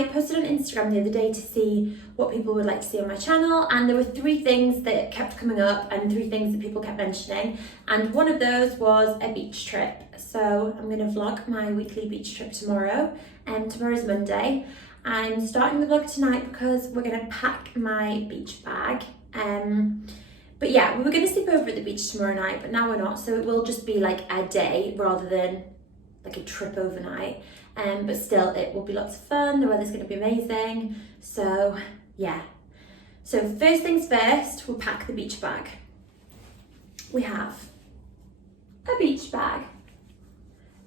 I posted on Instagram the other day to see what people would like to see on my channel, and there were 3 things that kept coming up and 3 things that people kept mentioning, and one of those was a beach trip. So I'm going to vlog my weekly beach trip tomorrow, and tomorrow's Monday. I'm starting the vlog tonight because we're going to pack my beach bag. But yeah, we were going to sleep over at the beach tomorrow night, but now we're not, so it will just be like a day rather than like a trip overnight. But still, it will be lots of fun. The weather's going to be amazing. So yeah. So first things first, we'll pack the beach bag. We have a beach bag.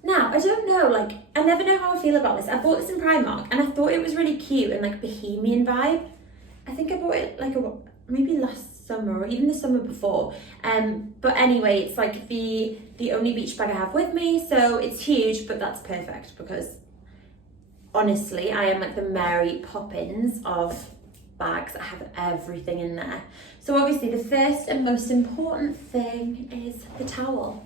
Now, I don't know, like, I never know how I feel about this. I bought this in Primark and I thought it was really cute and like bohemian vibe. I think I bought it like maybe last summer or even the summer before. But anyway, it's like the only beach bag I have with me, so it's huge, but that's perfect because honestly, I am like the Mary Poppins of bags. I have everything in there. So obviously the first and most important thing is the towel.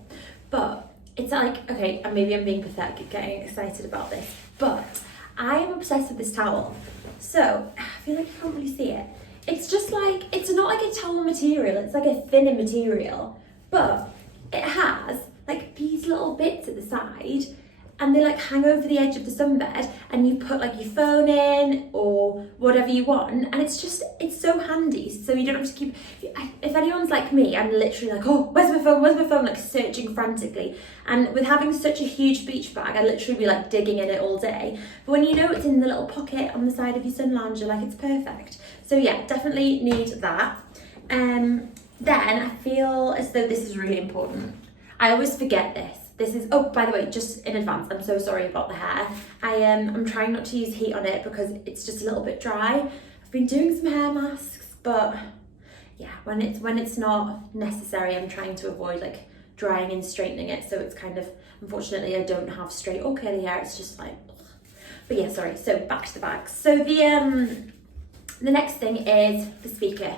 But it's like, okay, and maybe I'm being pathetic getting excited about this, but I am obsessed with this towel. So I feel like you can't really see it. It's just like, it's not like a towel material, it's like a thinner material, but it has like these little bits at the side and they like hang over the edge of the sunbed, and you put like your phone in or whatever you want, and it's so handy, so you don't have to keep, if anyone's like me, I'm literally like, oh, where's my phone, like searching frantically. And with having such a huge beach bag, I literally be like digging in it all day, but when you know it's in the little pocket on the side of your sun lounger, like it's perfect. So yeah, definitely need that. Then I feel as though this is really important. I always forget this. This is, oh, by the way, just in advance, I'm so sorry about the hair. I'm trying not to use heat on it because it's just a little bit dry. I've been doing some hair masks, but yeah, when it's not necessary, I'm trying to avoid like drying and straightening it. So it's kind of, unfortunately, I don't have straight or curly hair. It's just like, ugh. But yeah, sorry. So back to the bags. So the next thing is the speaker.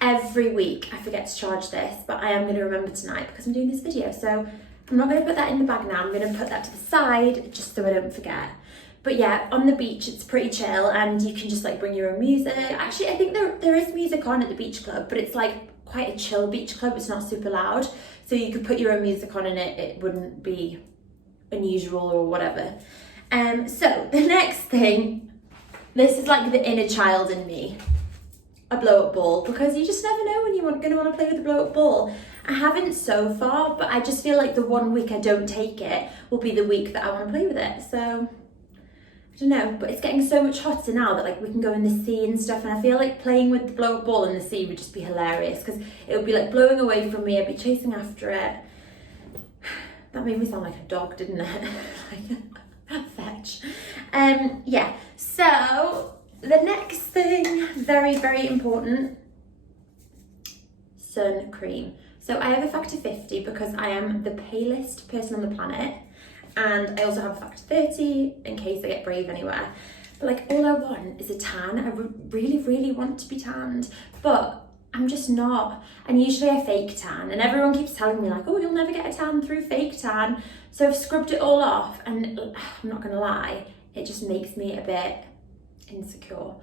Every week I forget to charge this, but I am going to remember tonight because I'm doing this video. So I'm not going to put that in the bag now. I'm going to put that to the side just so I don't forget. But yeah, on the beach it's pretty chill and you can just like bring your own music. Actually, I think there is music on at the beach club, but it's like quite a chill beach club. It's not super loud. So you could put your own music on and it wouldn't be unusual or whatever. So the next thing, this is like the inner child in me. A blow-up ball, because you just never know when you're going to want to play with a blow-up ball. I haven't so far, but I just feel like the one week I don't take it will be the week that I want to play with it. So I don't know, but it's getting so much hotter now that like we can go in the sea and stuff, and I feel like playing with the blow-up ball in the sea would just be hilarious because it would be like blowing away from me. I'd be chasing after it. That made me sound like a dog, didn't it? Like fetch. Yeah, so the next thing, very, very important, sun cream. So I have a factor 50 because I am the palest person on the planet, and I also have a factor 30 in case I get brave anywhere. But like all I want is a tan. I really, really want to be tanned, but I'm just not. And usually I fake tan, and everyone keeps telling me like, oh, you'll never get a tan through fake tan. So I've scrubbed it all off, and I'm not gonna lie, it just makes me a bit insecure,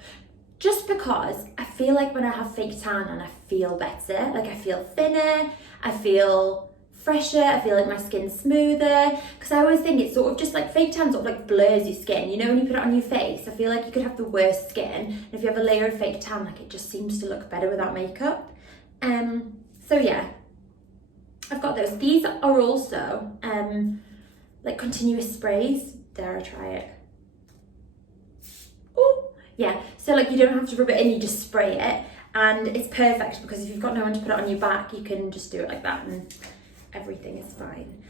just because I feel like when I have fake tan and I feel better, like I feel thinner, I feel fresher, I feel like my skin's smoother, because I always think it's sort of just like fake tan sort of like blurs your skin, you know, when you put it on your face. I feel like you could have the worst skin, and if you have a layer of fake tan, like it just seems to look better without makeup. So yeah, I've got those. These are also like continuous sprays. Dare I try it? Yeah, so like you don't have to rub it in, you just spray it, and it's perfect because if you've got no one to put it on your back, you can just do it like that and everything is fine.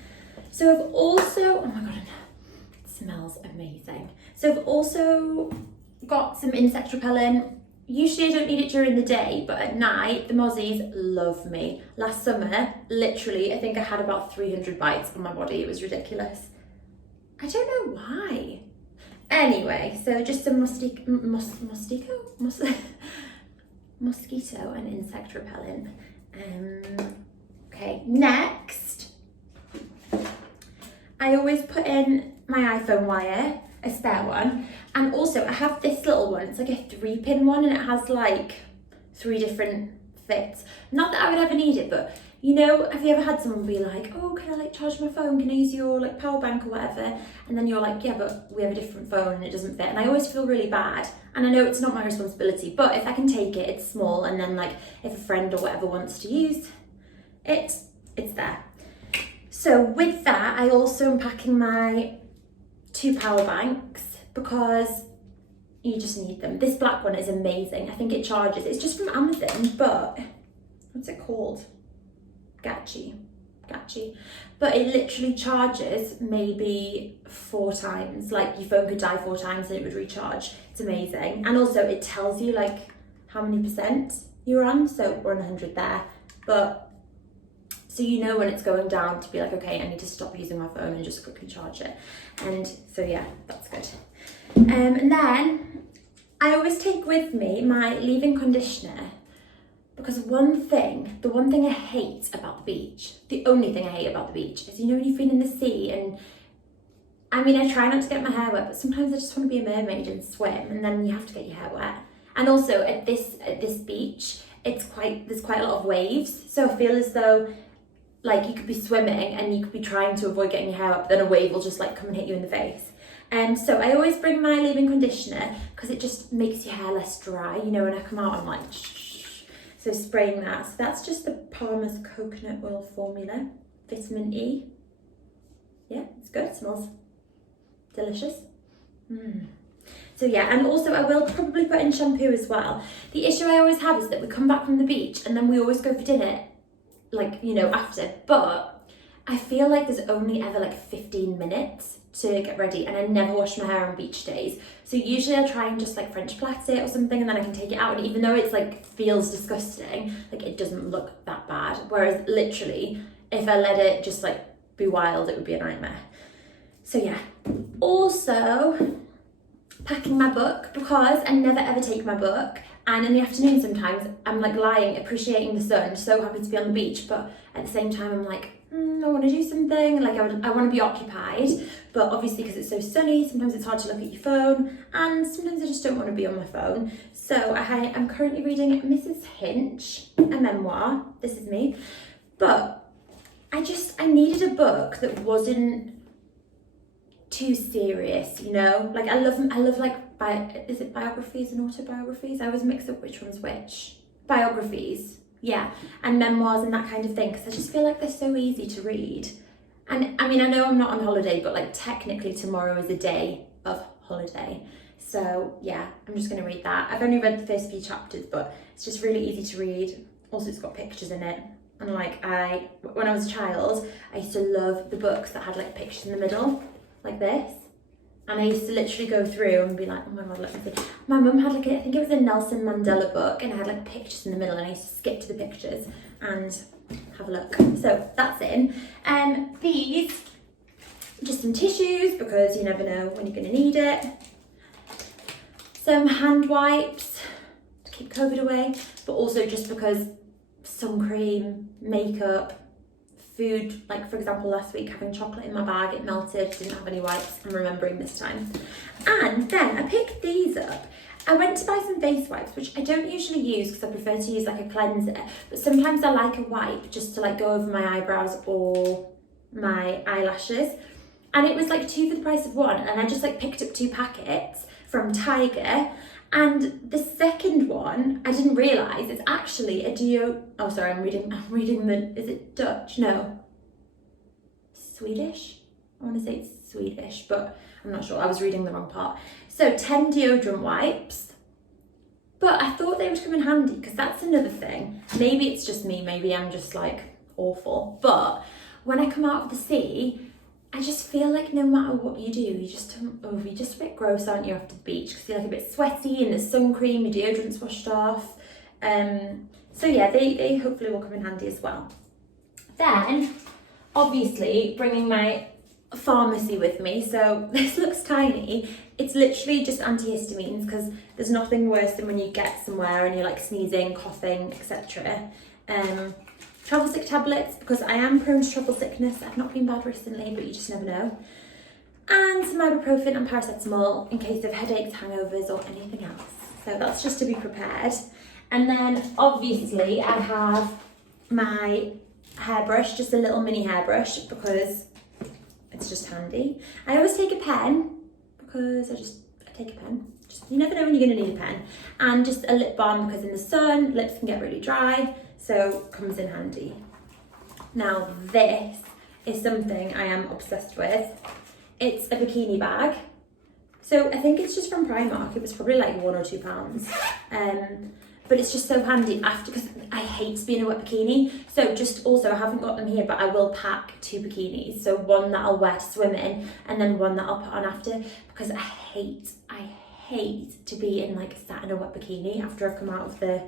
So I've also, oh my god, it smells amazing. So I've also got some insect repellent. Usually I don't need it during the day, but at night the mozzies love me. Last summer, literally, I think I had about 300 bites on my body. It was ridiculous. I don't know why. Anyway, so just some mosquito and insect repellent. Okay, next, I always put in my iPhone wire, a spare one, And also I have this little one, it's like a 3-pin one, and it has like 3 different fits. Not that I would ever need it, but you know, have you ever had someone be like, oh, can I like charge my phone? Can I use your like power bank or whatever? And then you're like, yeah, but we have a different phone and it doesn't fit. And I always feel really bad. And I know it's not my responsibility, but if I can take it, it's small. And then like if a friend or whatever wants to use it, it's there. So with that, I also am packing my 2 power banks because you just need them. This black one is amazing. I think it charges. It's just from Amazon, but what's it called? Gachi. But it literally charges maybe 4 times. Like your phone could die 4 times and it would recharge. It's amazing. And also it tells you like how many percent you're on. So we're on 100 there. But so you know when it's going down to be like, okay, I need to stop using my phone and just quickly charge it. And so yeah, that's good. And then I always take with me my leave-in conditioner, because the one thing I hate about the beach, the only thing I hate about the beach is, you know, when you've been in the sea, and I mean, I try not to get my hair wet, but sometimes I just want to be a mermaid and swim, and then you have to get your hair wet. And also at this beach, there's quite a lot of waves, so I feel as though like you could be swimming and you could be trying to avoid getting your hair wet, but then a wave will just like come and hit you in the face. And so I always bring my leave-in conditioner because it just makes your hair less dry. You know, when I come out, I'm like, shh. So spraying that. So that's just the Palmer's coconut oil formula, vitamin E. Yeah, it's good. It smells delicious. So yeah, and also I will probably put in shampoo as well. The issue I always have is that we come back from the beach and then we always go for dinner, like, you know, after. But I feel like there's only ever like 15 minutes to get ready, and I never wash my hair on beach days. So usually I try and just like French plait it or something, and then I can take it out, and even though it's like feels disgusting, like it doesn't look that bad. Whereas literally, if I let it just like be wild, it would be a nightmare. So yeah. Also, packing my book, because I never ever take my book, and in the afternoon sometimes I'm like lying, appreciating the sun, so happy to be on the beach, but at the same time I'm like, I want to do something, like I want to be occupied, but obviously because it's so sunny, sometimes it's hard to look at your phone, and sometimes I just don't want to be on my phone. So I'm currently reading Mrs. Hinch, a memoir. This is me, but I needed a book that wasn't too serious, you know. Like I love like is it biographies and autobiographies? I always mix up which one's which. Biographies. Yeah, and memoirs and that kind of thing, because I just feel like they're so easy to read. And I mean, I know I'm not on holiday, but like technically tomorrow is a day of holiday. So yeah, I'm just going to read that. I've only read the first few chapters, but it's just really easy to read. Also, it's got pictures in it. And like when I was a child, I used to love the books that had like pictures in the middle, like this. And I used to literally go through and be like, oh my God, let me see. My mum had like, I think it was a Nelson Mandela book, and it had like pictures in the middle, and I used to skip to the pictures and have a look. So that's in. These, just some tissues, because you never know when you're gonna need it. Some hand wipes to keep COVID away, but also just because sun cream, makeup, food, like for example last week having chocolate in my bag, it melted, didn't have any wipes. I'm remembering this time. And then I picked these up. I went to buy some face wipes, which I don't usually use because I prefer to use like a cleanser, but sometimes I like a wipe just to like go over my eyebrows or my eyelashes. And it was like 2 for the price of 1, and I just like picked up 2 packets from Tiger. And the second one, I didn't realise it's actually a oh sorry, I'm reading is it Dutch? No. Swedish? I want to say it's Swedish, but I'm not sure. I was reading the wrong part. So 10 deodorant wipes. But I thought they would come in handy, because that's another thing. Maybe it's just me, maybe I'm just like awful. But when I come out of the sea, I just feel like no matter what you do, you're just a bit gross, aren't you, after the beach? Because you're like a bit sweaty, and the sun cream, your deodorant's washed off. So yeah, they hopefully will come in handy as well. Then, obviously, bringing my pharmacy with me. So this looks tiny. It's literally just antihistamines, because there's nothing worse than when you get somewhere and you're like sneezing, coughing, etc. Travel sick tablets, because I am prone to travel sickness. I've not been bad recently, but you just never know. and some ibuprofen and paracetamol in case of headaches, hangovers or anything else. So that's just to be prepared. And then obviously I have my hairbrush, just a little mini hairbrush because it's just handy. I always take a pen because I take a pen. You never know when you're going to need a pen. And just a lip balm because in the sun, lips can get really dry, so comes in handy. Now this is something I am obsessed with. It's a bikini bag. So I think it's just from Primark. It was probably like £1 or £2. But it's just so handy after, because I hate to be in a wet bikini. So just also, I haven't got them here, but I will pack 2 bikinis. So one that I'll wear to swim in and then one that I'll put on after, because I hate to be in like sat in a wet bikini after I've come out of the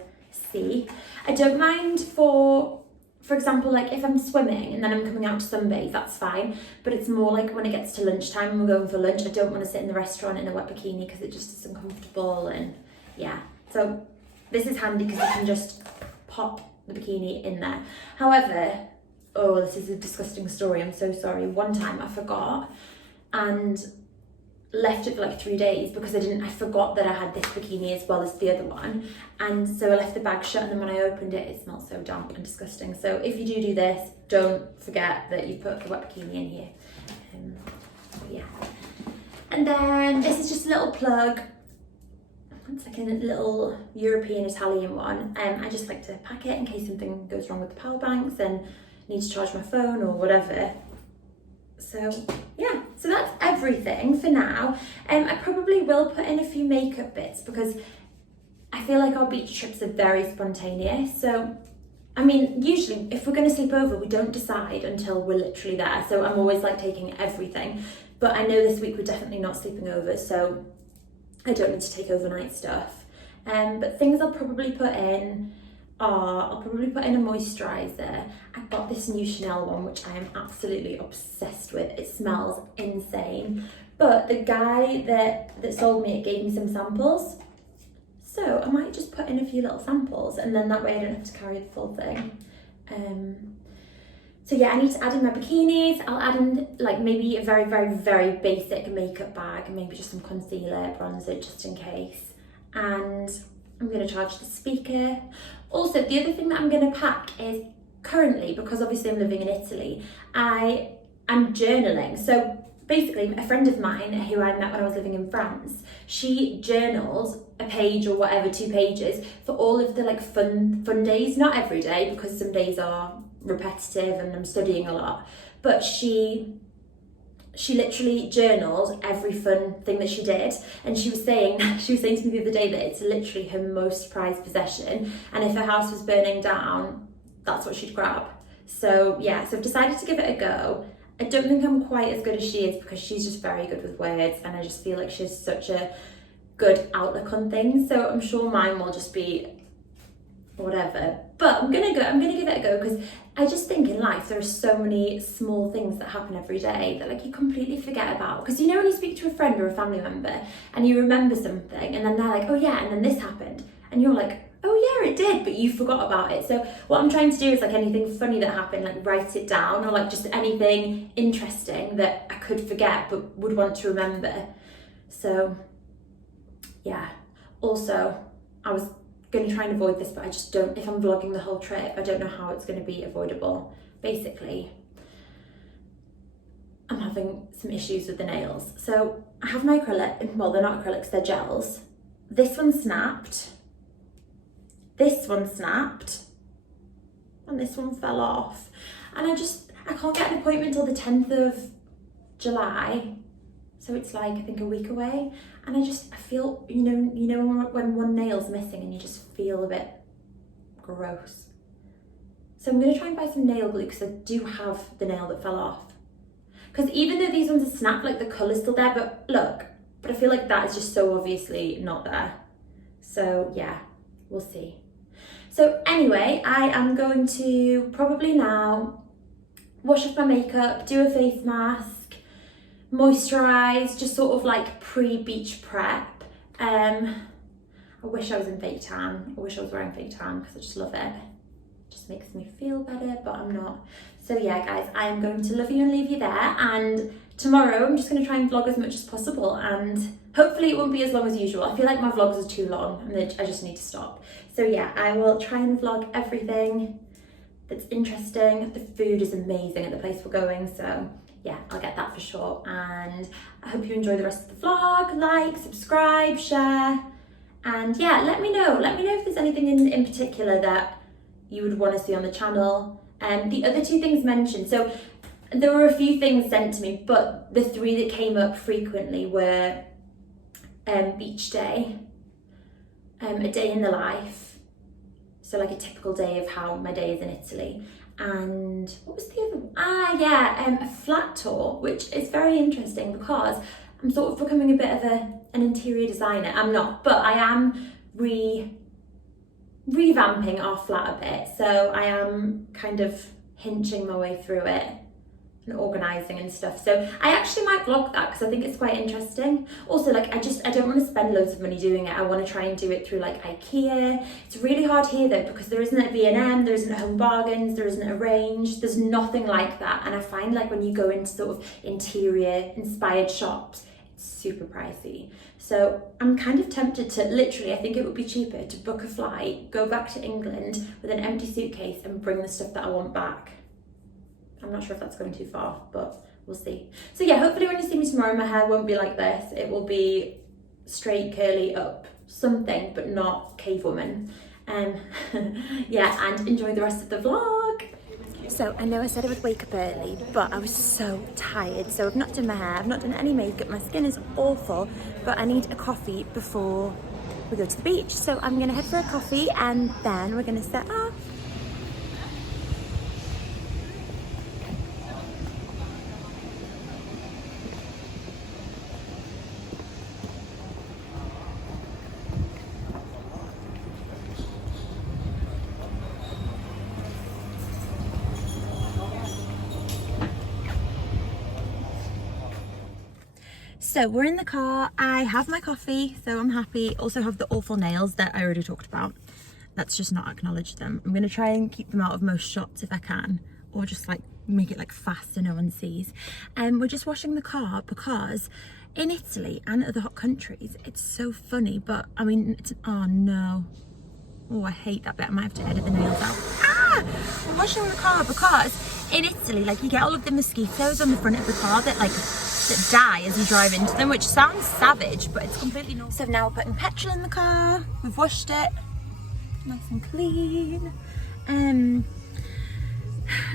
sea. I don't mind for example, like if I'm swimming and then I'm coming out to sunbathe, that's fine. But it's more like when it gets to lunchtime and we're going for lunch, I don't want to sit in the restaurant in a wet bikini because it just is uncomfortable and yeah. So this is handy because you can just pop the bikini in there. However, oh, this is a disgusting story, I'm so sorry. One time I forgot and left it for like 3 days because I forgot that I had this bikini as well as the other one. And so I left the bag shut, and then when I opened it, it smelled so damp and disgusting. So if you do this, don't forget that you put the wet bikini in here. Yeah. And then this is just a little plug. It's like a little European Italian one. I just like to pack it in case something goes wrong with the power banks and need to charge my phone or whatever. So yeah, so that's everything for now. I probably will put in a few makeup bits because I feel like our beach trips are very spontaneous. So, I mean, usually if we're going to sleep over, we don't decide until we're literally there. So I'm always like taking everything. But I know this week we're definitely not sleeping over, so I don't need to take overnight stuff. But things I'll probably put in are, I'll probably put in a moisturiser. I got this new Chanel one, which I am absolutely obsessed with. It smells insane. But the guy that sold me it gave me some samples. So I might just put in a few little samples and then that way I don't have to carry the full thing. So yeah, I need to add in my bikinis. I'll add in like maybe a very, very, very basic makeup bag and maybe just some concealer, bronzer just in case. And I'm going to charge the speaker. Also, the other thing that I'm going to pack is currently, because obviously I'm living in Italy, I am journaling. So basically, a friend of mine who I met when I was living in France, she journals a page or whatever, 2 pages for all of the like fun days. Not every day, because some days are repetitive and I'm studying a lot. But she literally journaled every fun thing that she did, and she was saying to me the other day that it's literally her most prized possession, and if her house was burning down, that's what she'd grab. So yeah, so I've decided to give it a go. I don't think I'm quite as good as she is because she's just very good with words, and I just feel like she has such a good outlook on things, so I'm sure mine will just be whatever. But I'm gonna give it a go because I just think in life there are so many small things that happen every day that like you completely forget about. Because you know when you speak to a friend or a family member and you remember something and then they're like, oh yeah, and then this happened, and you're like, oh yeah, it did, but you forgot about it. So what I'm trying to do is like anything funny that happened, like write it down, or like just anything interesting that I could forget but would want to remember. So yeah. Also, I was going to try and avoid this, but I just don't, if I'm vlogging the whole trip, I don't know how it's going to be avoidable. Basically, I'm having some issues with the nails. So I have my acrylic, well, they're not acrylics, they're gels. This one snapped, this one snapped, and this one fell off. And I can't get an appointment till the 10th of July. So it's like, I think a week away. And I feel, you know when one nail's missing and you just feel a bit gross. So I'm gonna try and buy some nail glue because I do have the nail that fell off. Because even though these ones are snapped, like the colour's still there, but look, but I feel like that is just so obviously not there. So yeah, we'll see. So anyway, I am going to probably now wash off my makeup, do a face mask, moisturise, just sort of like pre-beach prep. I wish I was in fake tan. I wish I was wearing fake tan because I just love it. It just makes me feel better, but I'm not. So yeah, guys, I am going to love you and leave you there and tomorrow I'm just going to try and vlog as much as possible, and hopefully it won't be as long as usual. I feel like my vlogs are too long and I just need to stop. So yeah, I will try and vlog everything that's interesting. The food is amazing at the place we're going, so yeah, I'll get that for sure. And I hope you enjoy the rest of the vlog. Like, subscribe, share, and yeah, let me know if there's anything in particular that you would want to see on the channel. And the other two things mentioned, so there were a few things sent to me, but the three that came up frequently were beach day, a day in the life, so like a typical day of how my day is in Italy, and what was the other one? A flat tour, which is very interesting because I'm sort of becoming a bit of an interior designer. I'm not, but I am revamping our flat a bit, so I am kind of hinching my way through it and organising and stuff. So I actually might vlog that because I think it's quite interesting. Also, like, I don't want to spend loads of money doing it. I want to try and do it through like IKEA. It's really hard here though because there isn't a B&M, there isn't a Home Bargains, there isn't a Range, there's nothing like that. And I find like when you go into sort of interior inspired shops, it's super pricey. So I'm kind of tempted to literally, I think it would be cheaper to book a flight, go back to England with an empty suitcase and bring the stuff that I want back. I'm not sure if that's going too far, but we'll see. So yeah, hopefully when you see me tomorrow, my hair won't be like this. It will be straight, curly, up, something, but not cave woman. Yeah, and enjoy the rest of the vlog. So I know I said I would wake up early, but I was so tired. So I've not done my hair, I've not done any makeup, my skin is awful, but I need a coffee before we go to the beach. So I'm gonna head for a coffee and then we're gonna set off. So we're in the car, I have my coffee, so I'm happy. Also have the awful nails that I already talked about. Let's just not acknowledge them. I'm gonna try and keep them out of most shots if I can, or just like make it like fast so no one sees. We're just washing the car because in Italy and other hot countries, it's so funny, but I mean, oh no. Oh, I hate that bit, I might have to edit the nails out. Ah! We're washing the car because in Italy, like you get all of the mosquitoes on the front of the car that die as you drive into them, which sounds savage, but it's completely normal. So now we're putting petrol in the car, we've washed it, nice and clean.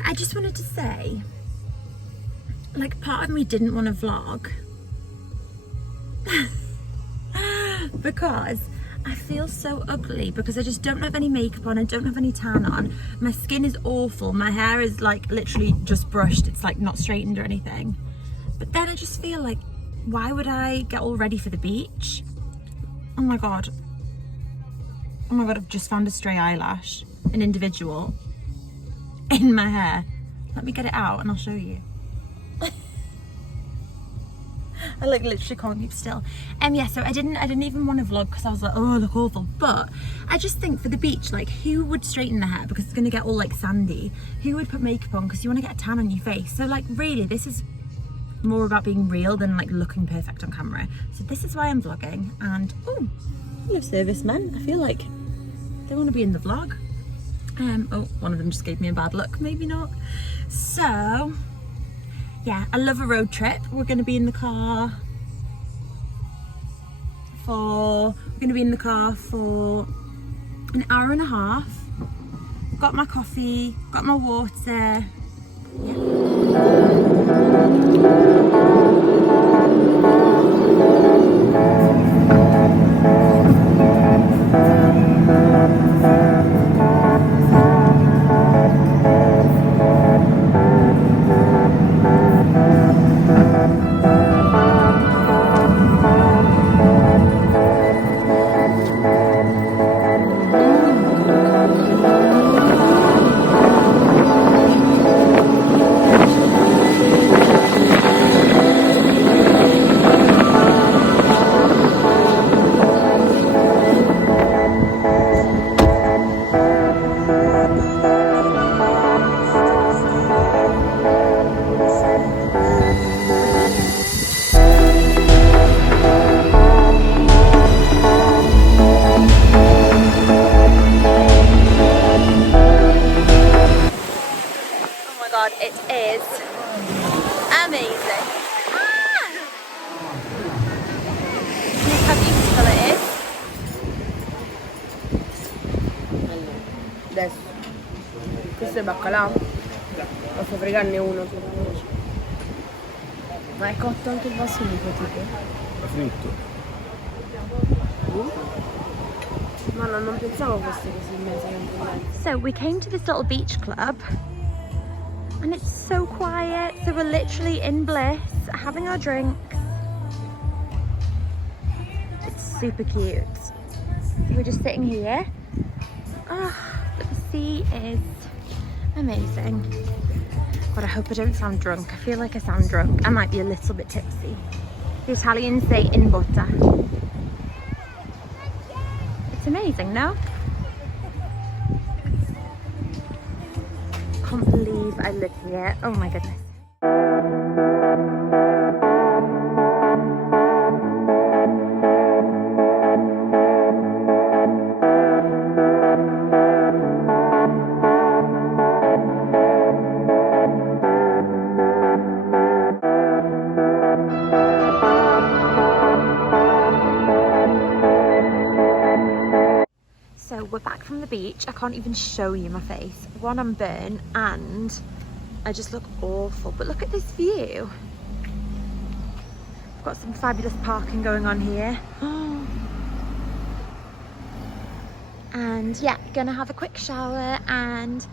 I just wanted to say, like, part of me didn't want to vlog because I feel so ugly because I just don't have any makeup on, I don't have any tan on, my skin is awful, my hair is like literally just brushed, it's like not straightened or anything. But then I just feel like, why would I get all ready for the beach? Oh my god, I've just found a stray eyelash, an individual, in my hair. Let me get it out and I'll show you. I like literally can't keep still. Yeah, so I didn't even want to vlog because I was like, oh, I look awful. But I just think for the beach, like, who would straighten their hair because it's going to get all like sandy? Who would put makeup on because you want to get a tan on your face? So like, really, this is more about being real than like looking perfect on camera. So this is why I'm vlogging. And oh, hello servicemen, I feel like they want to be in the vlog. Oh, one of them just gave me a bad look, maybe not. So yeah, I love a road trip. We're going to be in the car for an hour and a half. Got my coffee, got my water. Adesso. Questo è baccalà. Posso fregarne uno solo. Ma è cotto anche il basilico, tipo? È fritto. Ma non pensavo fosse così immensamente. So we came to this little beach club and it's so quiet. So we're literally in bliss, having our drinks. It's super cute. So we're just sitting here. Oh, but the sea is amazing. God, I hope I don't sound drunk. I feel like I sound drunk. I might be a little bit tipsy. The Italians say in botta. It's amazing, no? Can't believe I live here. Oh my goodness. So we're back from the beach. I can't even show you my face. One, I'm burnt and I just look awful. But look at this view. I've got some fabulous parking going on here. And yeah, gonna have a quick shower and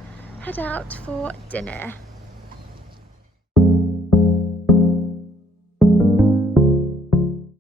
head out for dinner.